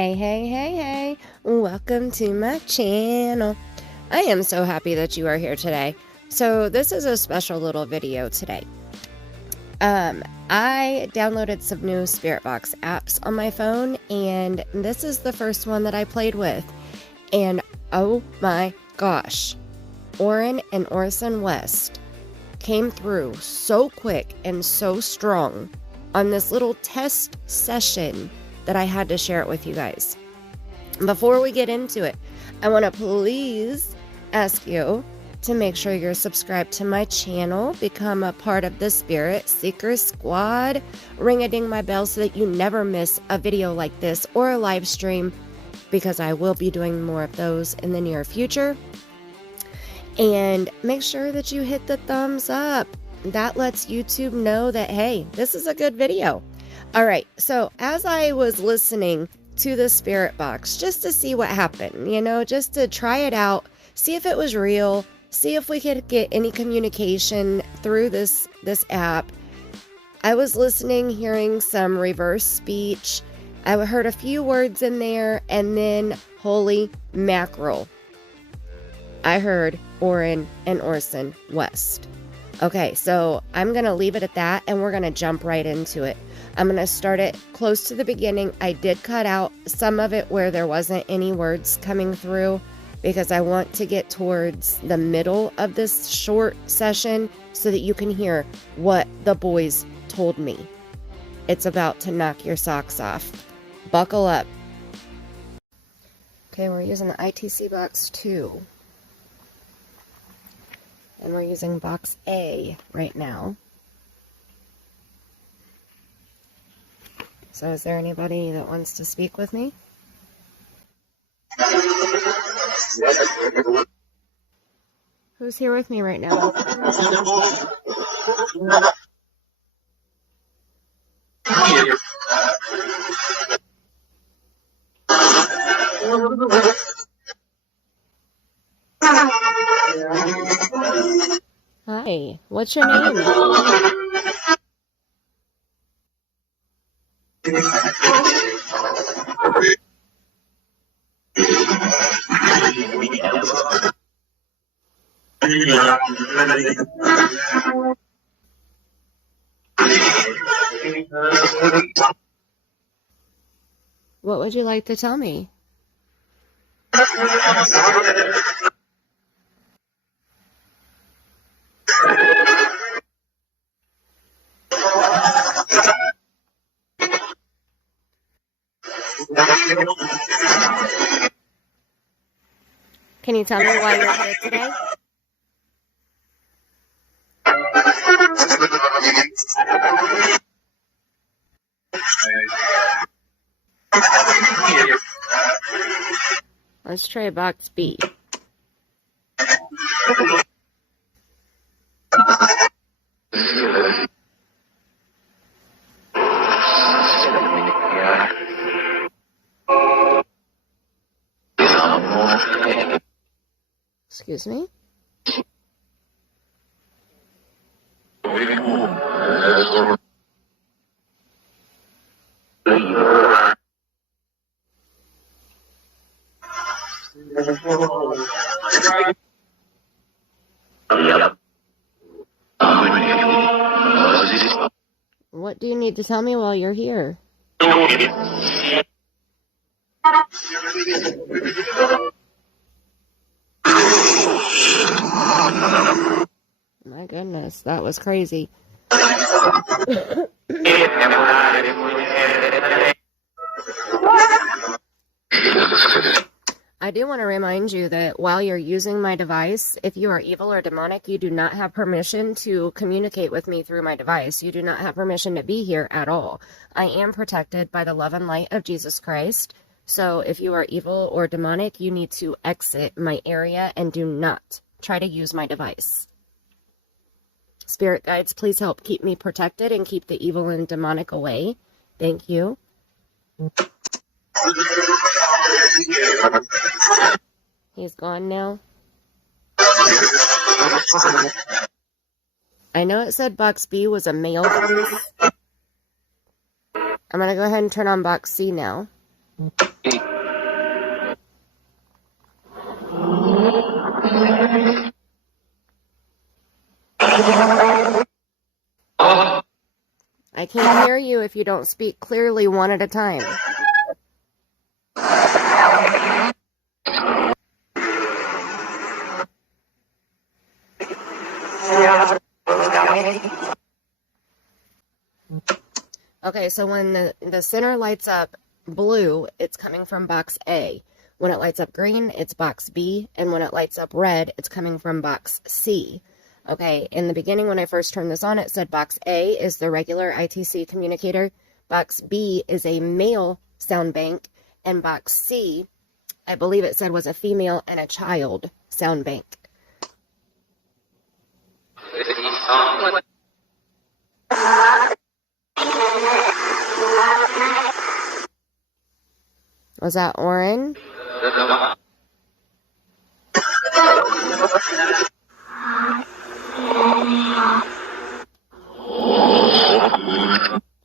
Hey, welcome to my channel. I am so happy that you are here today. So this is a special little video today. I downloaded some new Spirit Box apps on my phone, and this is the first one that I played with. And oh my gosh, Orrin and Orson West came through so quick and so strong on this little test session that I had to share it with you guys. Before we get into it, I want to please ask you to make sure you're subscribed to my channel, become a part of the Spirit Seeker Squad, ring-a-ding my bell so that you never miss a video like this or a live stream, because I will be doing more of those in the near future. And make sure that you hit the thumbs up. That lets YouTube know that, hey, this is a good video. All right, so as I was listening to the Spirit Box, just to see what happened, just to try it out, see if it was real, see if we could get any communication through this app. I was listening, hearing some reverse speech. I heard a few words in there, and then holy mackerel, I heard Orrin and Orson West. Okay, so I'm going to leave it at that, and we're going to jump right into it. I'm going to start it close to the beginning. I did cut out some of it where there wasn't any words coming through, because I want to get towards the middle of this short session so that you can hear what the boys told me. It's about to knock your socks off. Buckle up. Okay, we're using the ITC box 2. And we're using box A right now. So is there anybody that wants to speak with me? Who's here with me right now? Hi, what's your name? What would you like to tell me? Can you tell me why you're here today? Let's try box B. Excuse me? What do you need to tell me while you're here? My goodness, that was crazy. I do want to remind you that while you're using my device, if you are evil or demonic, you do not have permission to communicate with me through my device. You do not have permission to be here at all. I am protected by the love and light of Jesus Christ. So if you are evil or demonic, you need to exit my area and do not try to use my device. Spirit guides, please help keep me protected and keep the evil and demonic away. Thank you. He's gone now. I know it said box B was a male voice. I'm going to go ahead and turn on box C now. I can't hear you if you don't speak clearly one at a time. Okay, so when the center lights up blue, it's coming from box A. When it lights up green, it's box B. And when it lights up red, it's coming from box C. Okay, in the beginning when I first turned this on, it said box A is the regular ITC communicator. Box B is a male sound bank. And box C, I believe it said, was a female and a child sound bank. Was that Orrin?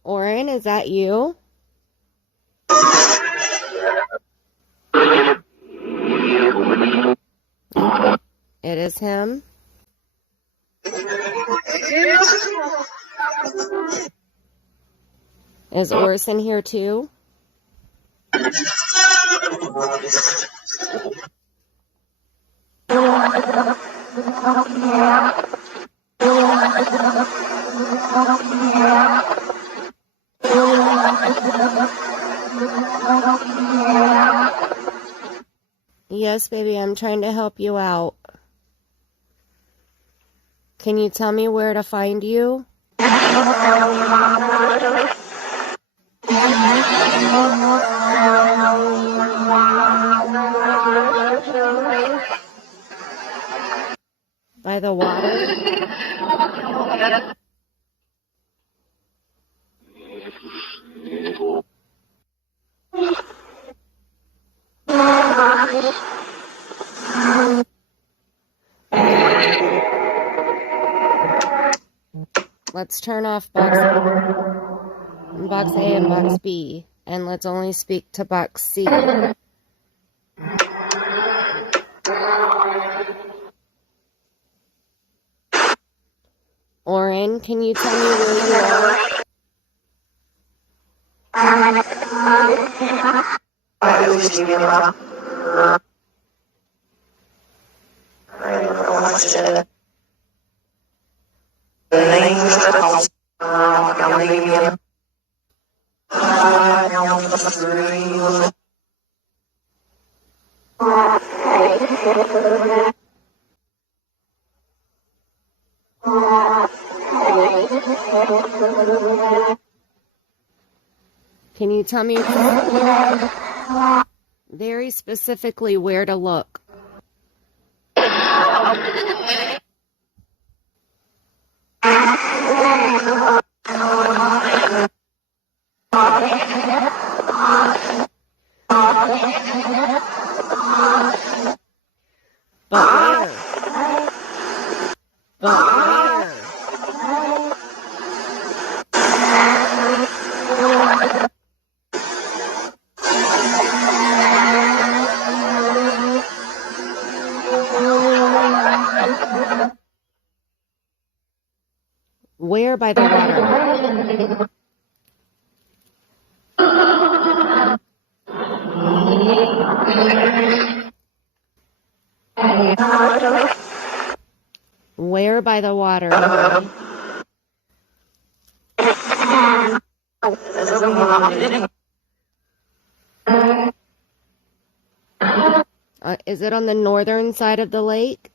Orrin, is that you? It is him. Is Orson here too? Yes, baby, I'm trying to help you out. Can you tell me where to find you? By the water? Let's turn off box A and box B, and let's only speak to box C. Orrin, can you tell me where you are? Can you tell me very specifically where to look? But where? Where by the water? Where by the water? Is it on the northern side of the lake?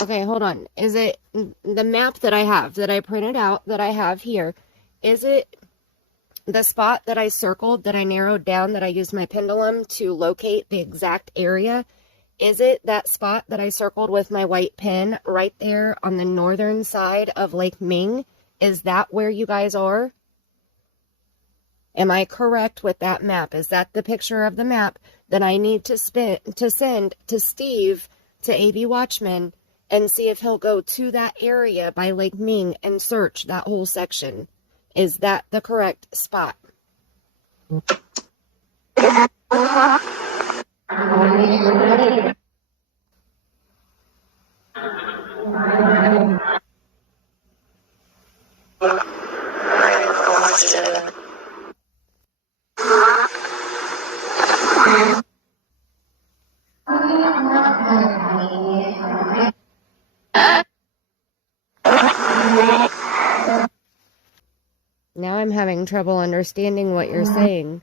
Okay, hold on. Is it the map that I have, that I printed out, that I have here? Is it the spot that I circled, that I narrowed down, that I used my pendulum to locate the exact area? Is it that spot that I circled with my white pen right there on the northern side of Lake Ming? Is that where you guys are? Am I correct with that map? Is that the picture of the map that I need to send to Steve, to AV Watchman, and see if he'll go to that area by Lake Ming and search that whole section? Is that the correct spot? Now I'm having trouble understanding what you're saying.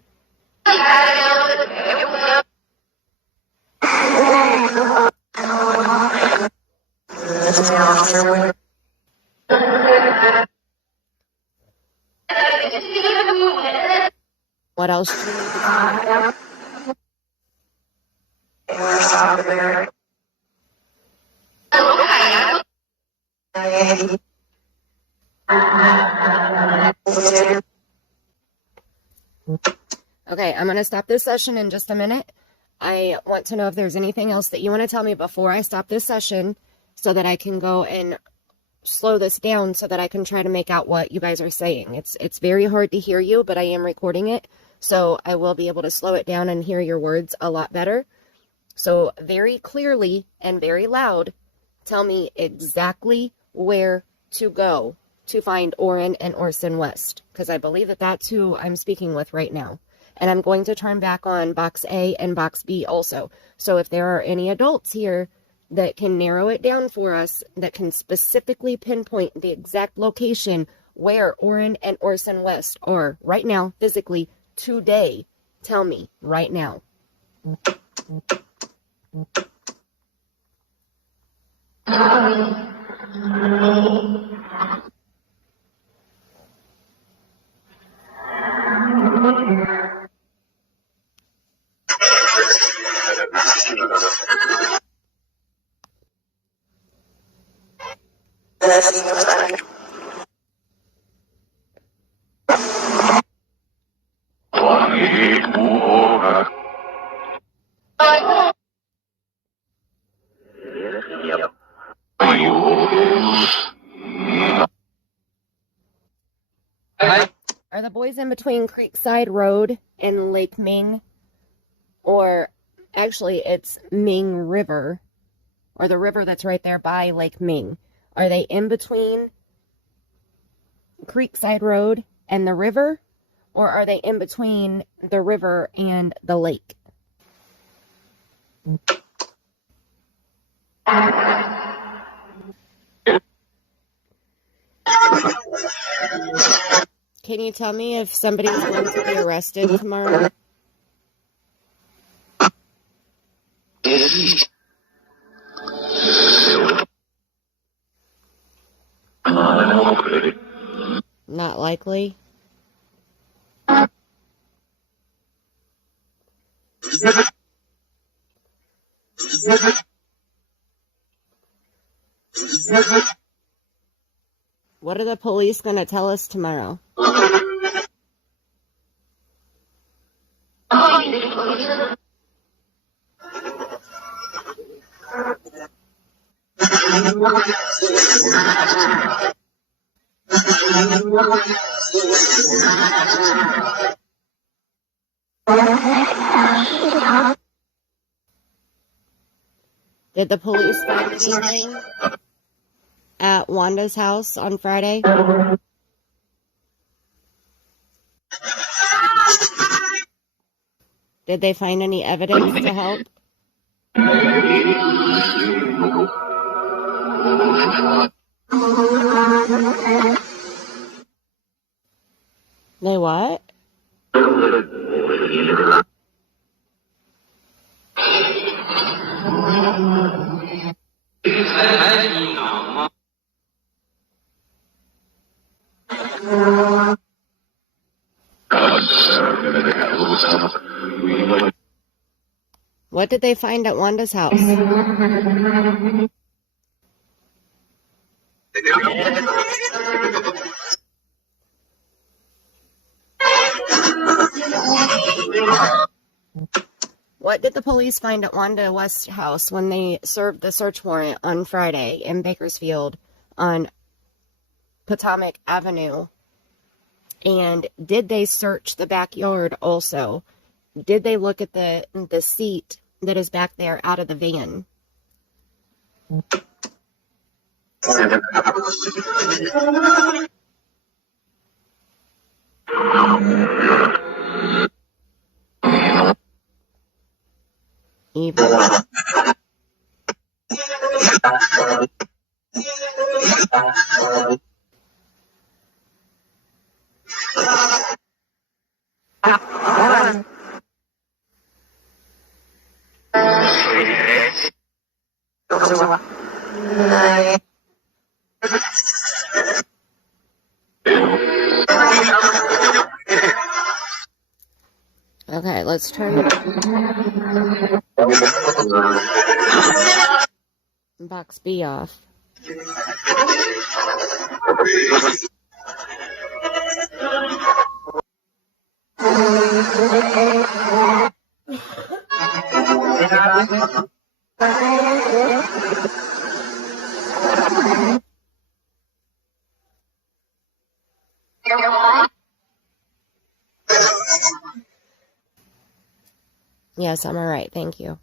What else do you need to tell me? Okay, I'm going to stop this session in just a minute. I want to know if there's anything else that you want to tell me before I stop this session so that I can go and slow this down so that I can try to make out what you guys are saying. It's very hard to hear you, but I am recording it, so I will be able to slow it down and hear your words a lot better. So very clearly and very loud, tell me exactly where to go to find Orrin and Orson West, because I believe that that's who I'm speaking with right now. And I'm going to turn back on box A and box B also. So if there are any adults here that can narrow it down for us, that can specifically pinpoint the exact location where Orrin and Orson West are right now, physically, today, tell me right now. Are the boys in between Creekside Road and Lake Ming? Or actually it's Ming River, or the river that's right there by Lake Ming. Are they in between Creekside Road and the river? Or are they in between the river and the lake? Can you tell me if somebody's going to be arrested tomorrow? Not likely. What are the police going to tell us tomorrow? Did the police find anything at Wanda's house on Friday? Did they find any evidence to help? They what? What did they find at Wanda's house? What did the police find at Wanda West's house when they served the search warrant on Friday in Bakersfield on Potomac Avenue And did they search the backyard also? Did they look at the seat that is back there out of the van? Even. Okay, let's turn box B off. Yes, I'm all right. Thank you.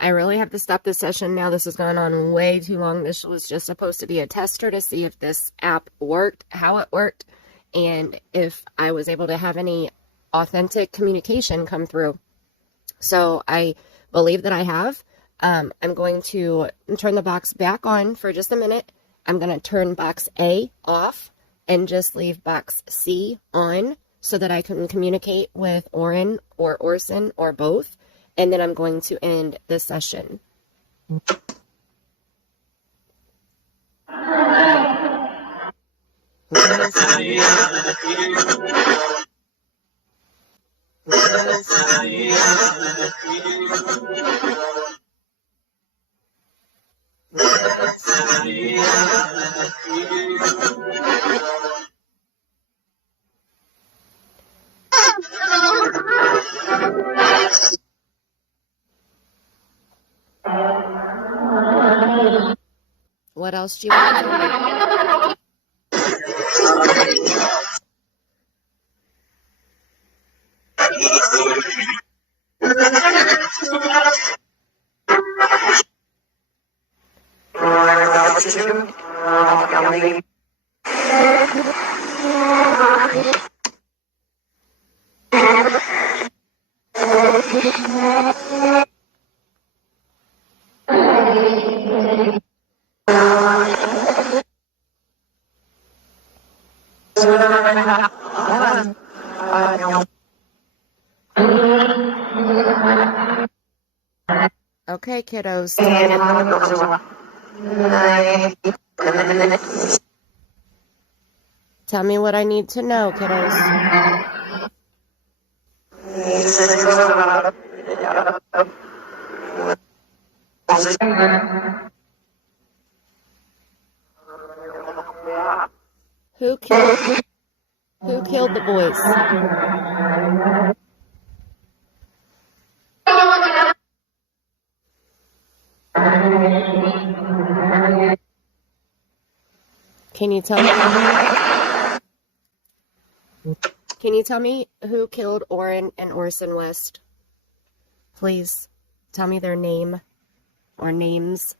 I really have to stop this session now. This has gone on way too long. This was just supposed to be a tester to see if this app worked, how it worked, and if I was able to have any authentic communication come through. So I believe that I have. I'm going to turn the box back on for just a minute. I'm going to turn box A off and just leave box C on so that I can communicate with Orrin or Orson or both. And then I'm going to end the session. What else do you want to know? Okay, kiddos. Tell me what I need to know, kiddos. Who killed the boys? Can you tell me? Can you tell me who killed Orrin and Orson West? Please tell me their name or names.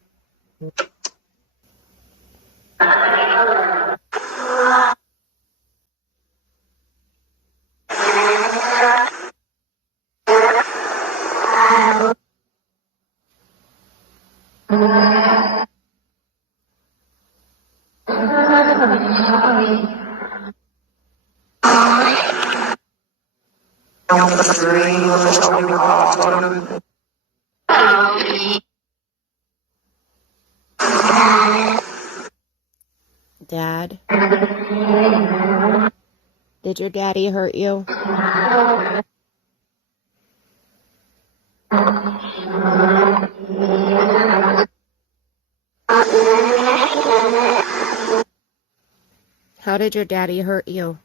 Dad? Did your daddy hurt you? How did your daddy hurt you?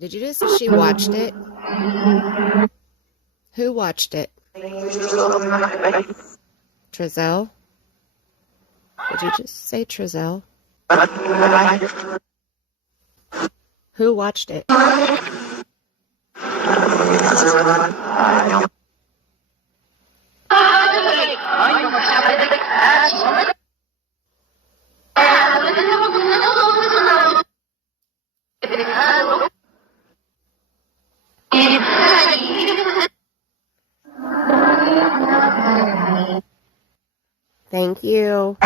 Did you just say she watched it? Who watched it? Trezelle? Did you just say Trezelle? Who watched it? Thank you.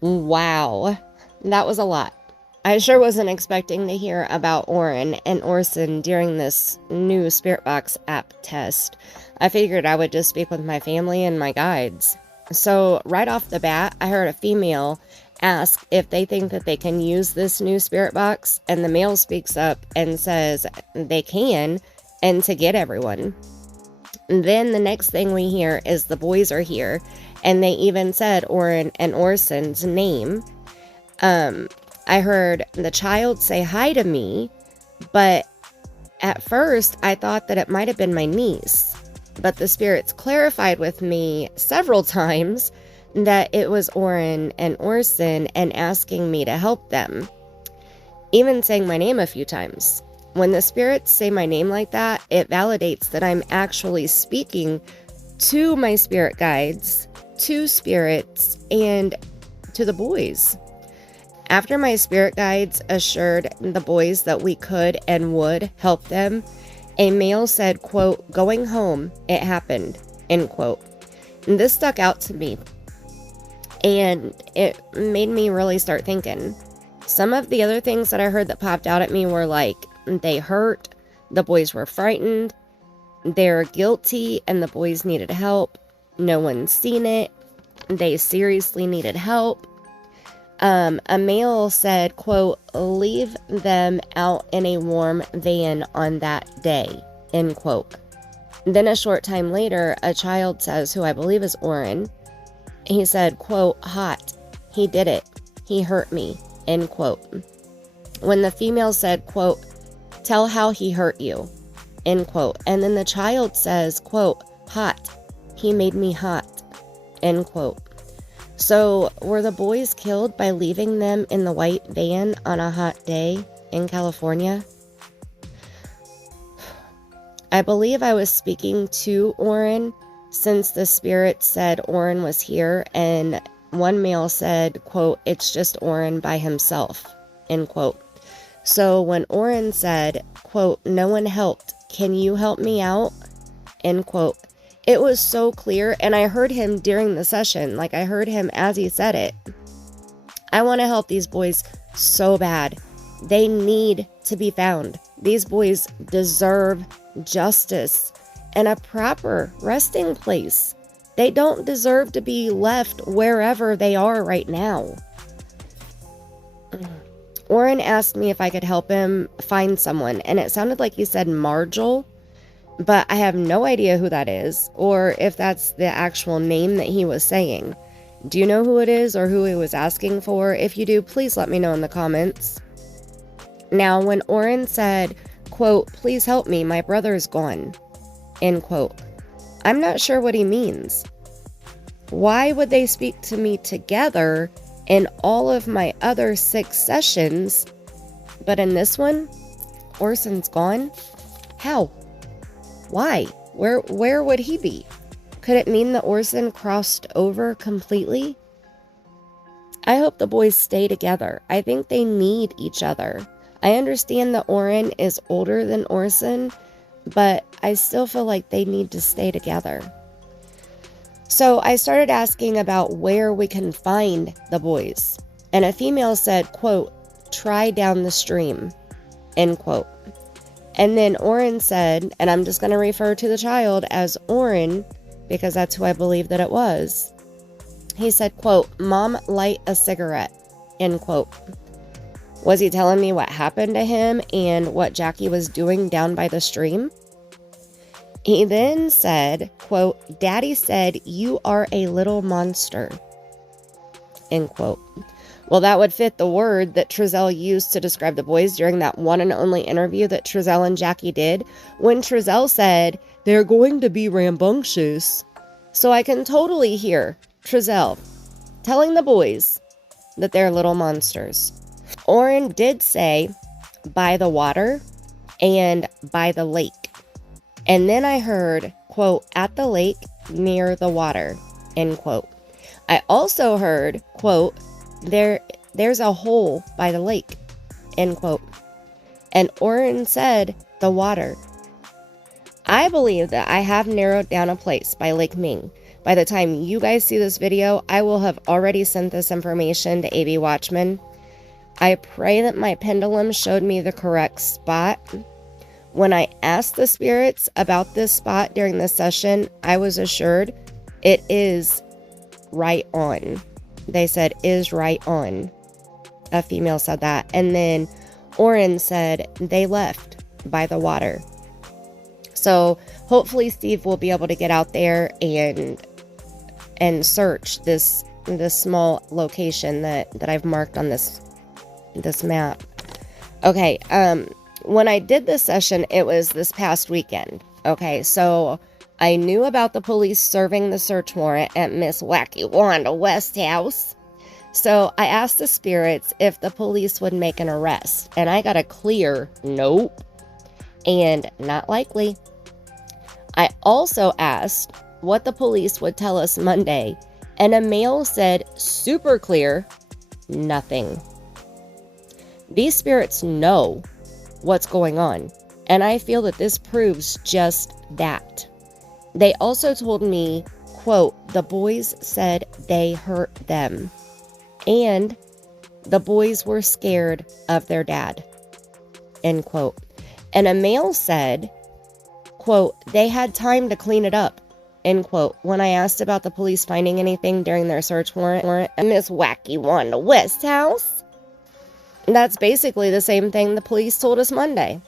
Wow. That was a lot. I sure wasn't expecting to hear about Orrin and Orson during this new Spirit Box app test. I figured I would just speak with my family and my guides. So right off the bat, I heard a female ask if they think that they can use this new Spirit Box, and the male speaks up and says they can, and to get everyone. And then the next thing we hear is the boys are here, and they even said Orrin and Orson's name. I heard the child say hi to me, but at first I thought that it might have been my niece. But the spirits clarified with me several times that it was Orrin and Orson and asking me to help them, even saying my name a few times. When the spirits say my name like that, it validates that I'm actually speaking to my spirit guides, to spirits, and to the boys. After my spirit guides assured the boys that we could and would help them, a male said, quote, "Going home, it happened," end quote. And this stuck out to me, and it made me really start thinking. Some of the other things that I heard that popped out at me were like, they hurt, the boys were frightened, they're guilty, and the boys needed help, no one's seen it, they seriously needed help. A male said, quote, "Leave them out in a warm van on that day," end quote. Then a short time later, a child says, who I believe is Orrin, he said, quote, "Hot, he did it, he hurt me," end quote. When the female said, quote, "Tell how he hurt you," end quote. And then the child says, quote, "Hot, he made me hot," end quote. So were the boys killed by leaving them in the white van on a hot day in California? I believe I was speaking to Orrin, since the spirit said Orrin was here, and one male said, quote, "It's just Orrin by himself," end quote. So when Orrin said, quote, "No one helped, can you help me out?" end quote. It was so clear, and I heard him during the session, like I heard him as he said it. I want to help these boys so bad. They need to be found. These boys deserve justice and a proper resting place. They don't deserve to be left wherever they are right now. Orrin asked me if I could help him find someone, and it sounded like he said Margel, but I have no idea who that is, or if that's the actual name that he was saying. Do you know who it is, or who he was asking for? If you do, please let me know in the comments. Now, when Orrin said, quote, "Please help me, my brother's gone," end quote, I'm not sure what he means. Why would they speak to me together in all of my other 6 sessions, but in this one, Orson's gone? How? Why? Where would he be? Could it mean that Orson crossed over completely? I hope the boys stay together. I think they need each other. I understand that Orrin is older than Orson, but I still feel like they need to stay together. So I started asking about where we can find the boys. And a female said, quote, try down the stream, end quote. And then Orrin said, and I'm just going to refer to the child as Orrin because that's who I believe that it was. He said, quote, Mom, light a cigarette, end quote. Was he telling me what happened to him and what Jackie was doing down by the stream? He then said, quote, Daddy said, you are a little monster, end quote. Well, that would fit the word that Trezell used to describe the boys during that one and only interview that Trezell and Jackie did, when Trezell said, they're going to be rambunctious. So I can totally hear Trezell telling the boys that they're little monsters. Orrin did say, by the water and by the lake. And then I heard, quote, at the lake near the water, end quote. I also heard, quote, there's a hole by the lake, end quote. And Orrin said, the water. I believe that I have narrowed down a place by Lake Ming. By the time you guys see this video, I will have already sent this information to AB Watchman. I pray that my pendulum showed me the correct spot. When I asked the spirits about this spot during the session, I was assured it is right on. They said, is right on. A female said that. And then Orrin said they left by the water. So hopefully Steve will be able to get out there and search this small location that I've marked on this map. Okay, when I did this session, it was this past weekend. Okay, so I knew about the police serving the search warrant at Miss Wacky Wanda West's house. So I asked the spirits if the police would make an arrest, and I got a clear nope and not likely. I also asked what the police would tell us Monday, and a male said super clear, nothing. These spirits know what's going on, and I feel that this proves just that. They also told me, quote, the boys said they hurt them, and the boys were scared of their dad, end quote. And a male said, quote, they had time to clean it up, end quote, when I asked about the police finding anything during their search warrant at Miss Wacky Wanda West's house. That's basically the same thing the police told us Monday.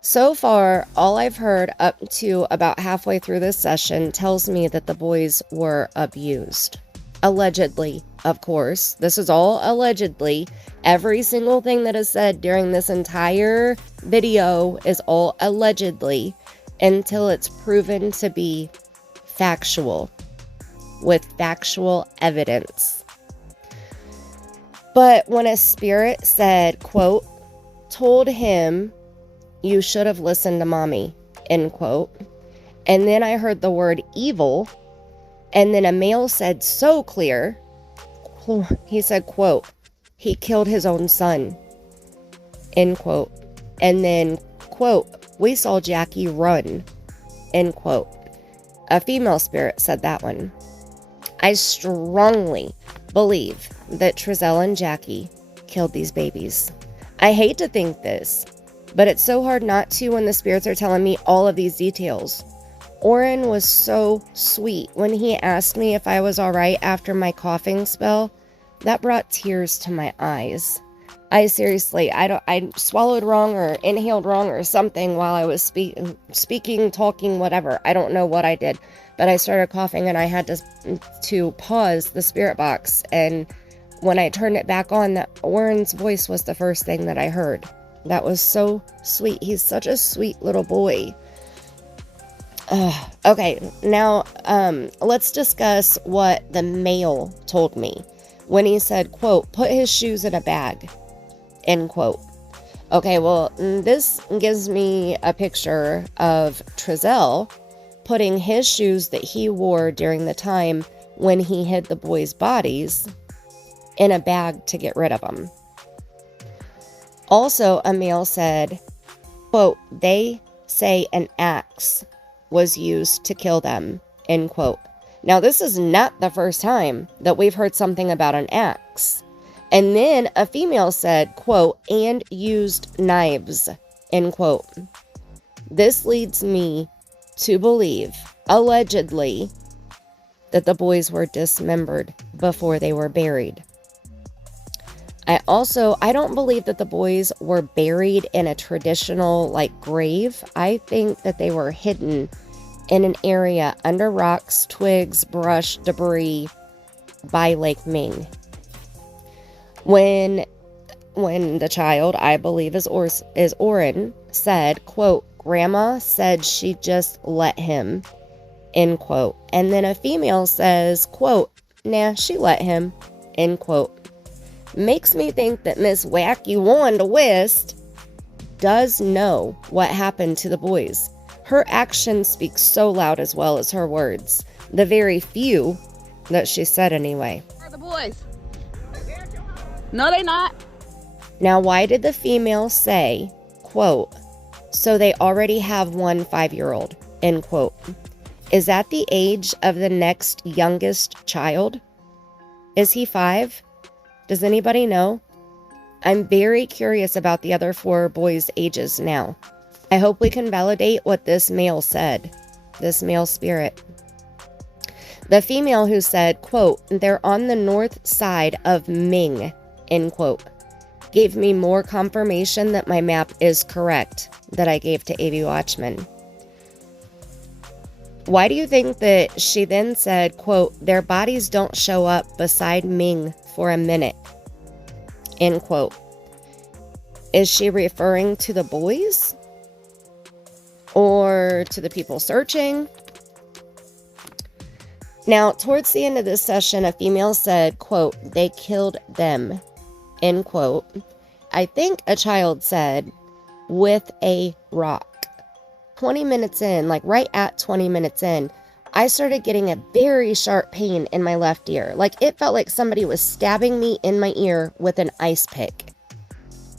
So far, all I've heard up to about halfway through this session tells me that the boys were abused. Allegedly, of course. This is all allegedly. Every single thing that is said during this entire video is all allegedly until it's proven to be factual, with factual evidence. But when a spirit said, quote, told him, you should have listened to mommy, end quote. And then I heard the word evil. And then a male said so clear, he said, quote, he killed his own son, end quote. And then, quote, we saw Jackie run, end quote. A female spirit said that one. I strongly believe that Trezell and Jackie killed these babies. I hate to think this, but it's so hard not to when the spirits are telling me all of these details. Orrin was so sweet when he asked me if I was all right after my coughing spell. That brought tears to my eyes. I swallowed wrong or inhaled wrong or something while I was speaking, talking, whatever. I don't know what I did, but I started coughing and I had to pause the spirit box. And when I turned it back on, that Orrin's voice was the first thing that I heard. That was so sweet. He's such a sweet little boy. Okay, now let's discuss what the male told me when he said, quote, put his shoes in a bag, end quote. Okay, well, this gives me a picture of Trezell putting his shoes that he wore during the time when he hid the boys' bodies in a bag to get rid of them. Also, a male said, quote, they say an axe was used to kill them, end quote. Now, this is not the first time that we've heard something about an axe. And then a female said, quote, and used knives, end quote. This leads me to believe, allegedly, that the boys were dismembered before they were buried. I don't believe that the boys were buried in a traditional, grave. I think that they were hidden in an area under rocks, twigs, brush, debris by Lake Ming. When the child, I believe is Orrin, said, quote, Grandma said she just let him, end quote. And then a female says, quote, nah, she let him, end quote. Makes me think that Miss Wacky Wanda West does know what happened to the boys. Her actions speak so loud as well as her words. The very few that she said anyway. Where are the boys? No, they not. Now, why did the female say, quote, so they already have one 5-year-old, end quote? Is that the age of the next youngest child? Is he 5? Does anybody know? I'm very curious about the other 4 boys' ages now. I hope we can validate what this male said, this male spirit. The female who said, quote, they're on the north side of Ming, end quote, gave me more confirmation that my map is correct that I gave to AV Watchman. Why do you think that she then said, quote, their bodies don't show up beside Ming for a minute, end quote? Is she referring to the boys? Or to the people searching? Now, towards the end of this session, a female said, quote, they killed them, end quote. I think a child said, with a rock. 20 minutes in, right at 20 minutes in, I started getting a very sharp pain in my left ear. It felt like somebody was stabbing me in my ear with an ice pick.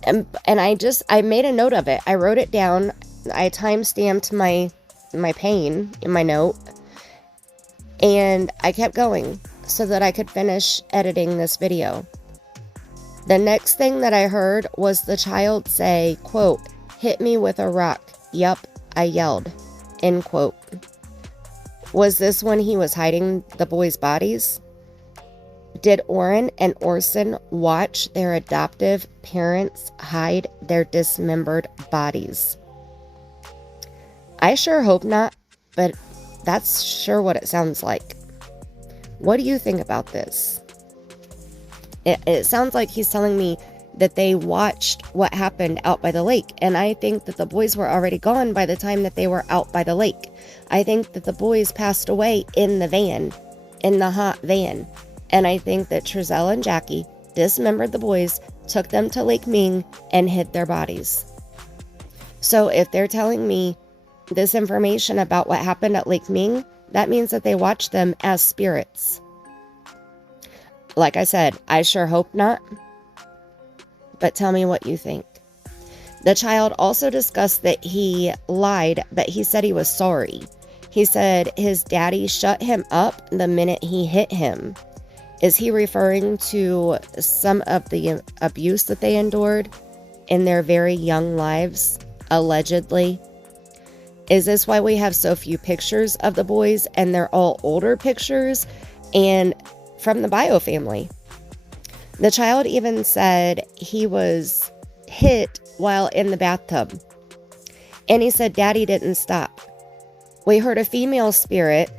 And I made a note of it. I wrote it down. I time-stamped my pain in my note. And I kept going so that I could finish editing this video. The next thing that I heard was the child say, quote, hit me with a rock. Yup, I yelled, end quote. Was this when he was hiding the boys' bodies? Did Orrin and Orson watch their adoptive parents hide their dismembered bodies? I sure hope not, but that's sure what it sounds like. What do you think about this? It sounds like he's telling me that they watched what happened out by the lake, and I think that the boys were already gone by the time that they were out by the lake. I think that the boys passed away in the van, in the hot van, and I think that Trezell and Jackie dismembered the boys, took them to Lake Ming, and hid their bodies. So if they're telling me this information about what happened at Lake Ming, that means that they watched them as spirits. Like I said, I sure hope not. But tell me what you think. The child also discussed that he lied, that he said he was sorry. He said his daddy shut him up the minute he hit him. Is he referring to some of the abuse that they endured in their very young lives, allegedly? Is this why we have so few pictures of the boys and they're all older pictures and from the bio family? The child even said he was hit while in the bathtub. And he said daddy didn't stop. We heard a female spirit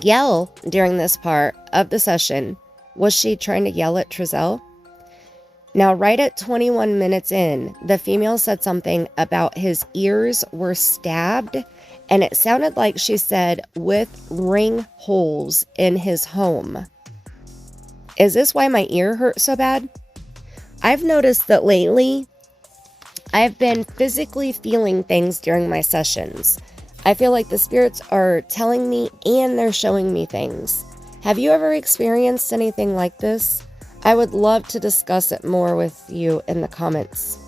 yell during this part of the session. Was she trying to yell at Trezell? Now, right at 21 minutes in, the female said something about his ears were stabbed, and it sounded like she said with ring holes in his home. Is this why my ear hurt so bad? I've noticed that lately, I've been physically feeling things during my sessions. I feel like the spirits are telling me and they're showing me things. Have you ever experienced anything like this? I would love to discuss it more with you in the comments.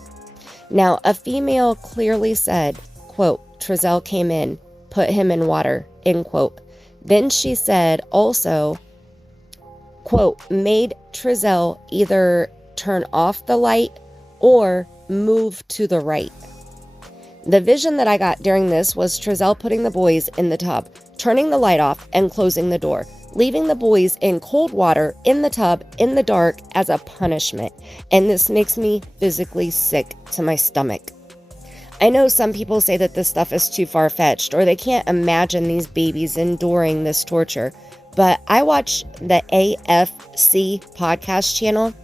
Now, a female clearly said, quote, Trezell came in, put him in water, end quote. Then she said also, quote, made Trezell either turn off the light or move to the right. The vision that I got during this was Trezell putting the boys in the tub, turning the light off and closing the door, leaving the boys in cold water in the tub in the dark as a punishment. And this makes me physically sick to my stomach. I know some people say that this stuff is too far-fetched or they can't imagine these babies enduring this torture, but I watch the AFC PODCAST channel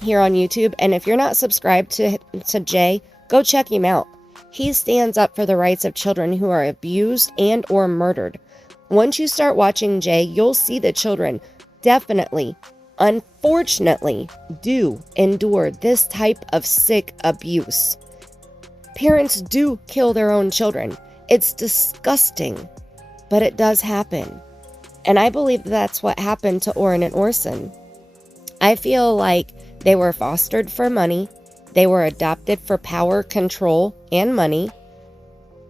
here on YouTube, and if you're not subscribed to Jay, go check him out. He stands up for the rights of children who are abused and or murdered. Once you start watching Jay, you'll see that children definitely, unfortunately, do endure this type of sick abuse. Parents do kill their own children. It's disgusting, but it does happen. And I believe that's what happened to Orrin and Orson. I feel like they were fostered for money, they were adopted for power, control, and money,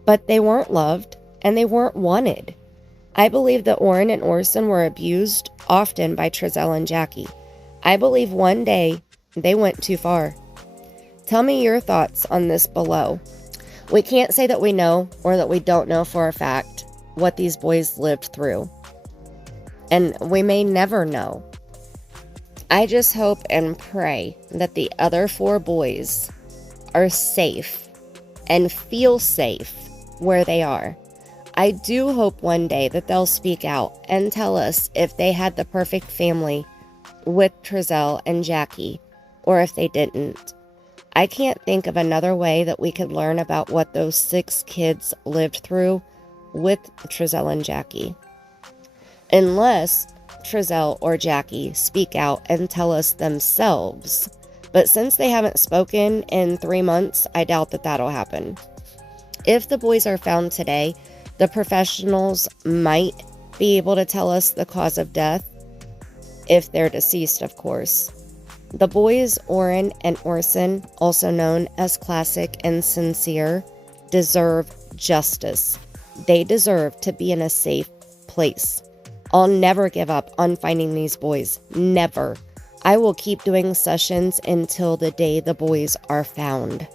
but they weren't loved and they weren't wanted. I believe that Orrin and Orson were abused often by Trezell and Jackie. I believe one day they went too far. Tell me your thoughts on this below. We can't say that we know or that we don't know for a fact what these boys lived through. And we may never know. I just hope and pray that the other 4 boys are safe and feel safe where they are. I do hope one day that they'll speak out and tell us if they had the perfect family with Trezell and Jackie or if they didn't. I can't think of another way that we could learn about what those 6 kids lived through with Trezell and Jackie. Unless Trezell or Jackie speak out and tell us themselves. But since they haven't spoken in 3 months, I doubt that that'll happen. If the boys are found today, the professionals might be able to tell us the cause of death, if they're deceased, of course. The boys, Orrin and Orson, also known as Classic and Sincere, deserve justice. They deserve to be in a safe place. I'll never give up on finding these boys. Never. I will keep doing sessions until the day the boys are found.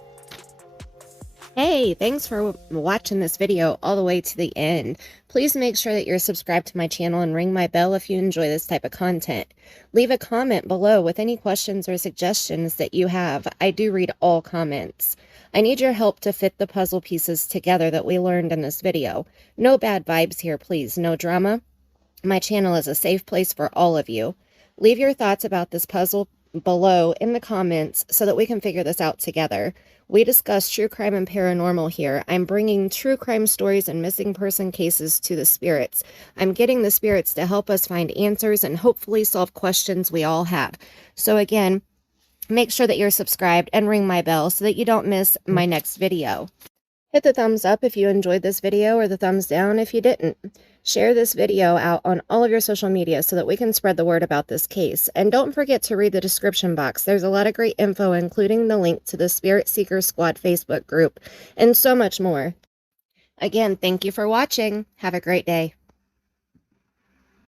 Hey, thanks for watching this video all the way to the end. Please make sure that you're subscribed to my channel and ring my bell if you enjoy this type of content. Leave a comment below with any questions or suggestions that you have. I do read all comments. I need your help to fit the puzzle pieces together that we learned in this video. No bad vibes here, please. No drama. My channel is a safe place for all of you. Leave your thoughts about this puzzle below in the comments so that we can figure this out together. We discuss true crime and paranormal here. I'm bringing true crime stories and missing person cases to the spirits. I'm getting the spirits to help us find answers and hopefully solve questions we all have. So again, make sure that you're subscribed and ring my bell so that you don't miss my next video. Hit the thumbs up if you enjoyed this video or the thumbs down if you didn't. Share this video out on all of your social media so that we can spread the word about this case. And don't forget to read the description box. There's a lot of great info, including the link to the Spirit Seeker Squad Facebook group and so much more. Again, thank you for watching. Have a great day.